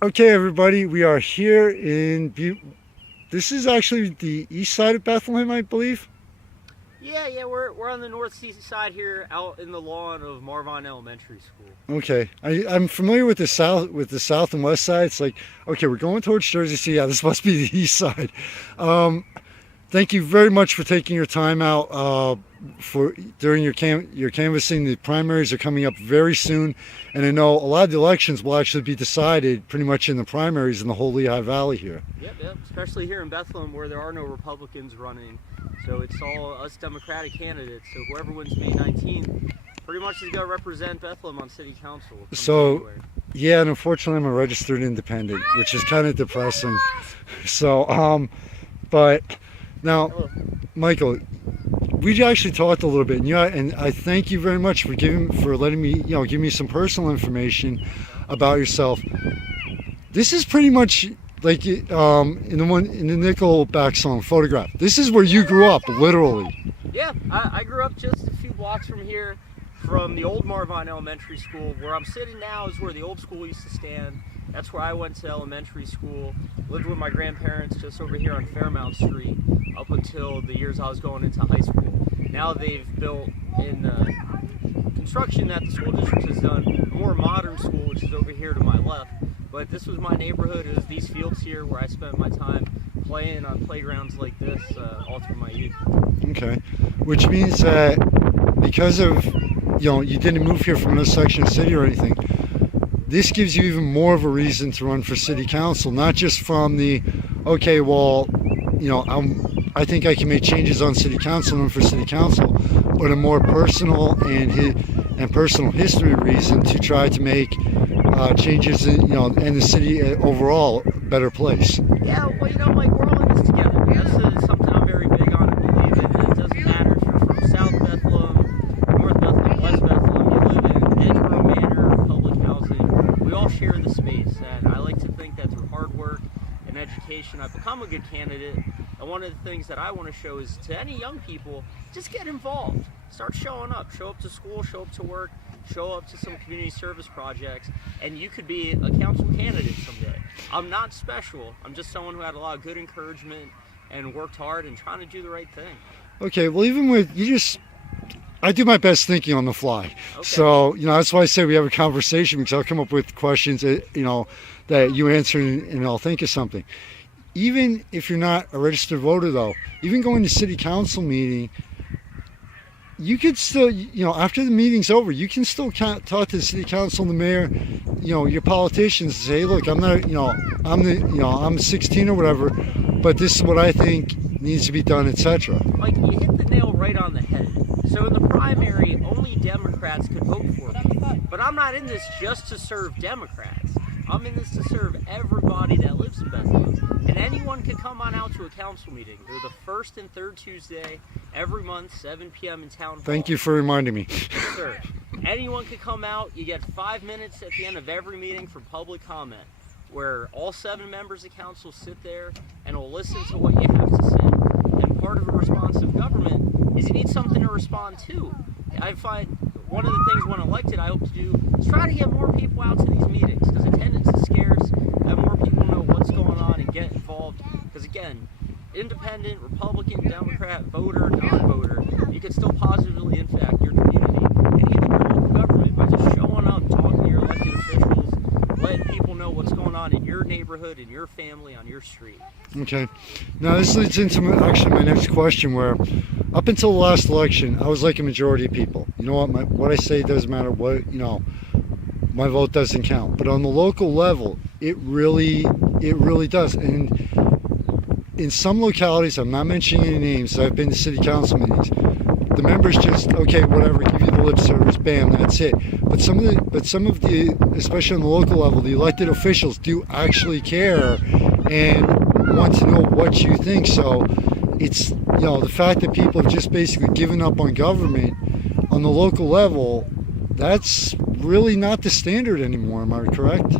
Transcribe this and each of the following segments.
Okay, everybody, we are here in. This is actually the east side of Bethlehem, I believe. Yeah, we're on the northeast side here, out in the lawn of Marvine Elementary School. Okay, I'm familiar with the south and west side. It's like, okay, we're going towards Jersey City. Yeah, this must be the east side. Um, Thank you very much for taking your time out for during your canvassing. The primaries are coming up very soon, and I know a lot of the elections will actually be decided pretty much in the primaries in the whole Lehigh Valley here. Yep. Especially here in Bethlehem, where there are no Republicans running, so it's all us Democratic candidates. So whoever wins May 19th, pretty much is going to represent Bethlehem on City Council. So, January. yeah, and unfortunately, I'm a registered independent, which is kind of depressing. So, but. Now, Michael, we actually talked a little bit, and I thank you very much for letting me, give me some personal information about yourself. This is pretty much like in the Nickelback song "Photograph." This is where you grew up, literally. Yeah, I grew up just a few blocks from here, from the old Marvine Elementary School. Where I'm sitting now is where the old school used to stand. That's where I went to elementary school. Lived with my grandparents just over here on Fairmount Street up until the years I was going into high school. Now they've built in construction that the school district has done a more modern school, which is over here to my left. But this was my neighborhood. It was these fields here where I spent my time playing on playgrounds like this all through my youth. Okay, which means that because of you didn't move here from another section of the city or anything, this gives you even more of a reason to run for city council, not just from the, okay, well, I think I can make changes on city council and run for city council, but a more personal and personal history reason to try to make changes, and the city overall a better place. Yeah, well, Mike, we're all in this together. This is something I'm very big on and believe in. And it doesn't matter if you're from South Bethlehem, North Bethlehem, West Bethlehem, you live in Edinburgh Manor, public housing. We all share the space, and I like to think that through hard work and education, I've become a good candidate. And one of the things that I want to show is to any young people, just get involved. Start showing up. Show up to school, show up to work, show up to some community service projects, and you could be a council candidate someday. I'm not special. I'm just someone who had a lot of good encouragement and worked hard and trying to do the right thing. Okay, well, even with I do my best thinking on the fly. Okay. So, that's why I say we have a conversation, because I'll come up with questions that you answer, and I'll think of something. Even if you're not a registered voter, though, even going to city council meeting, you could still, after the meeting's over, you can still talk to the city council and the mayor, your politicians, and say, hey, look, I'm not, I'm 16 or whatever, but this is what I think needs to be done, etc. Like, you hit the nail right on the head. So in the primary, only Democrats could vote for me. But I'm not in this just to serve Democrats. I'm in this to serve everybody that lives in Bethlehem. And anyone can come on out to a council meeting. They're the first and third Tuesday every month, 7 p.m. in Town Hall. Thank you for reminding me. Yes, sir. Anyone can come out. You get 5 minutes at the end of every meeting for public comment, where all 7 members of council sit there and will listen to what you have to say. And part of a responsive government is you need something to respond to. I find one of the things when elected I hope to do is try to get more people out to these meetings, because attendance is scarce, and more people know what's going on and get involved. Because again, independent, Republican, Democrat, voter, non-voter, you can still positively impact your community and even your local government by just showing up, talking to your elected officials, letting people know what's going on in your neighborhood, in your family, on your street. Okay. Now this leads into my next question, where up until the last election, I was like a majority of people. You know what? What I say doesn't matter. My vote doesn't count. But on the local level, it really does. And in some localities, I'm not mentioning any names, I've been to city council meetings, the members just, okay, whatever, give you the lip service, bam, that's it. But some of the, especially on the local level, the elected officials do actually care and want to know what you think. So it's, the fact that people have just basically given up on government on the local level, that's really not the standard anymore. Am I correct?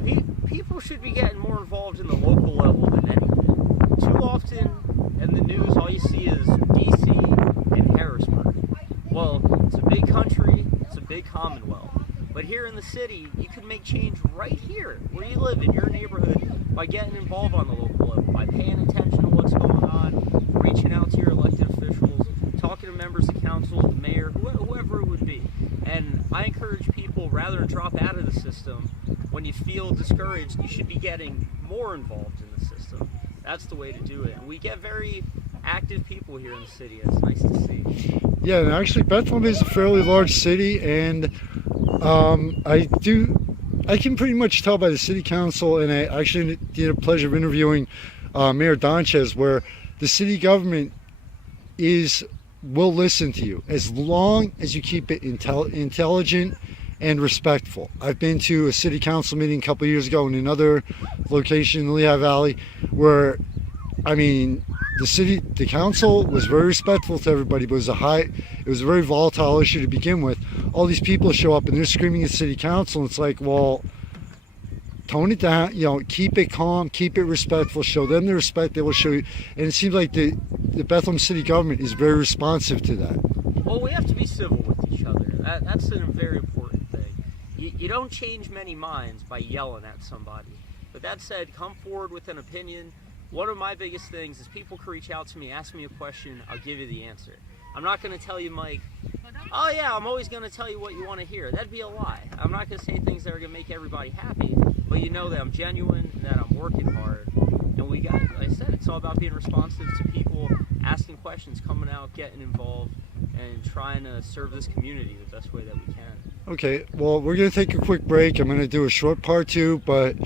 People should be getting more involved in the local level than anything. Too often in the news, all you see is DC and Harrisburg. Well, it's a big country, it's a big commonwealth. But here in the city, you can make change right here where you live in your neighborhood by getting involved on the local level, by paying attention to what's going on, reaching out to your elected officials, talking to members of council, the mayor, whoever it would be. And I encourage people, rather than drop out of the system, when you feel discouraged, you should be getting more involved in the system. That's the way to do it. And we get very active people here in the city. It's nice to see. Yeah, and actually Bethlehem is a fairly large city, and I can pretty much tell by the city council, and I actually did a pleasure of interviewing Mayor Donchez, where the city government will listen to you as long as you keep it intelligent and respectful. I've been to a city council meeting a couple of years ago in another location in the Lehigh Valley where, I mean, the council was very respectful to everybody, but it was a very volatile issue to begin with. All these people show up and they're screaming at city council, and it's like, well, tone it down, keep it calm, keep it respectful, show them the respect they will show you. And it seems like the Bethlehem city government is very responsive to that. Well, we have to be civil with each other. That's a very important thing. You don't change many minds by yelling at somebody. But that said, come forward with an opinion. One of my biggest things is people can reach out to me, ask me a question, I'll give you the answer. I'm not going to tell you, Mike, oh yeah, I'm always going to tell you what you want to hear. That'd be a lie. I'm not going to say things that are going to make everybody happy, but you know that I'm genuine, that I'm working hard. And like I said, it's all about being responsive to people, asking questions, coming out, getting involved, and trying to serve this community the best way that we can. Okay, well, we're going to take a quick break. I'm going to do a short part two, but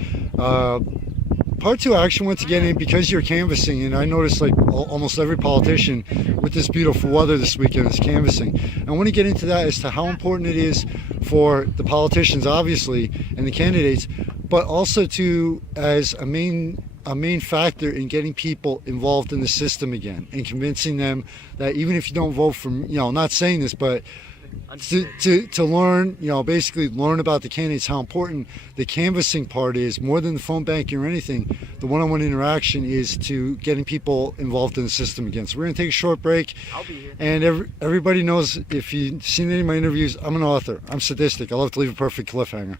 part two action, once again, because you're canvassing, and I noticed like almost every politician with this beautiful weather this weekend is canvassing. I want to get into that as to how important it is for the politicians, obviously, and the candidates, but also as a main factor in getting people involved in the system again and convincing them that even if you don't vote for, not saying this, but to learn, basically learn about the candidates, how important the canvassing part is, more than the phone banking or anything. The one-on-one interaction is to getting people involved in the system again. So we're going to take a short break. I'll be here. And everybody knows, if you've seen any of my interviews, I'm an author. I'm sadistic. I love to leave a perfect cliffhanger.